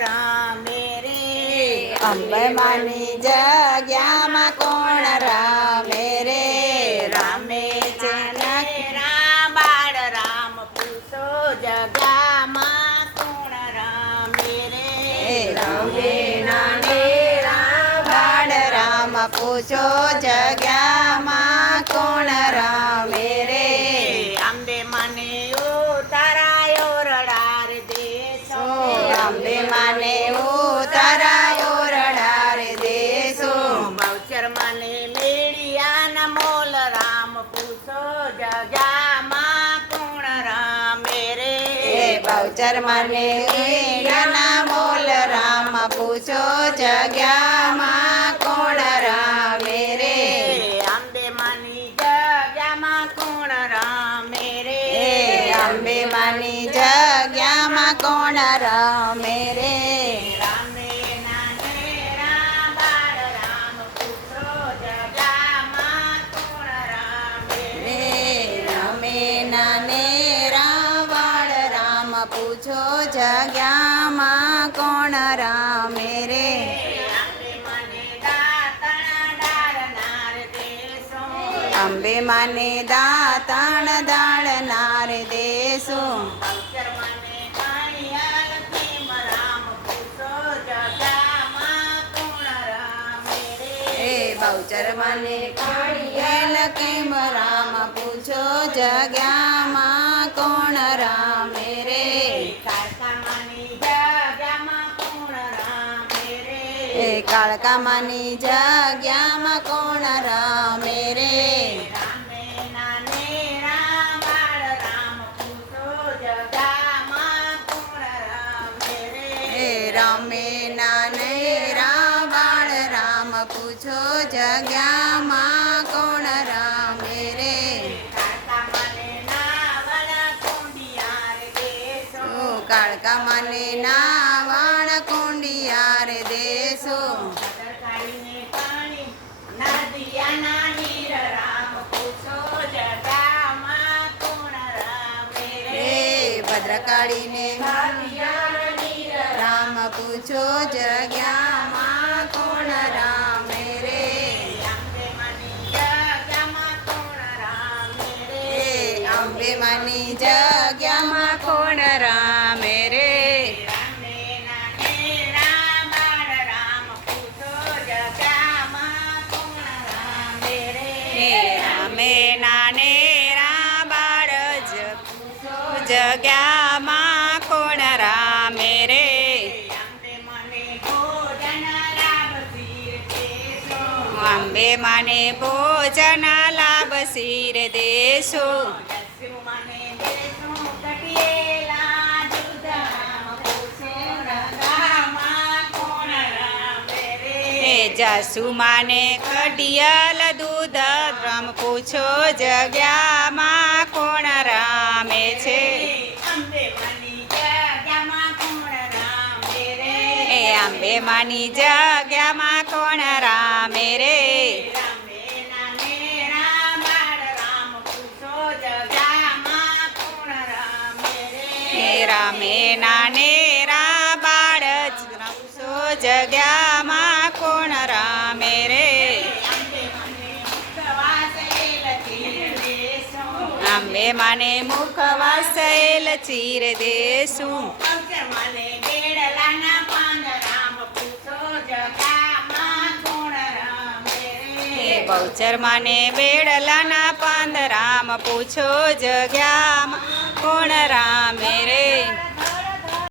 રામે રે? અંબે માની જગ્યામાં કોણ રામે રે? રામે છે રામ બાળ રામ પૂછો જગામાં કોણ રામે રે? રામે નાને રામ બાળ રામ પૂછો જગ્યામાં અંબે માને ઉતારાયો રડાર દેશો. બહુચર મને મેળિયાના મોલ રામ પૂછો જગામાં કોણ રામે રે? એ બહુચર મને એના મોલ રામ પૂછો જગ્યામાં કોણ રામે રે? અંબે માની જગ્યામાં કોણ રામે રે? અંબે માની જગ્યામાં કોણ રામે રે? પૂછો જગ્યામાં કોણ રામે રે? અંબે મને દાતણ દાળનાર દેશો. બહુચર મને કાળિયાલ કેમ રામ? પૂછો જગ્યામાં કોણ રામે રે કાળકામાની જગ્યામાં કોણ રામે રે એ કાળકામાની જગ્યામાં કોણ રામે રે? રામે નાને રામ બાળ રામ પૂછો જગામાં નીર રામ પૂછો જગ્યામાં કોણ રામે રે? અંબે માની જગ્યામાં કોણ રામે રે? એ અંબે માને ભોજન લાભ શીર દેશો. જસ્યુ મને દેશું કટિયેલા દૂધ રામ પૂછો રગામાં કોણ રામે રે હે જાસુ માને કડિયલ દૂધ રમ પૂછો જગ્યામાં કોણ રામે છે? અંબે મની જગ્યામાં કોણ રામે રામે નાને રાબાળ પૂછો જગ્યામાં કોણ રામે રે? આંબે મને મુખવાસેલ તીર માને મુખ વાસેલ, ચીર દેશું બહુચર માને બેડલાના પાંદ રામ પૂછો જગ્યામાં કોણ રામે રે?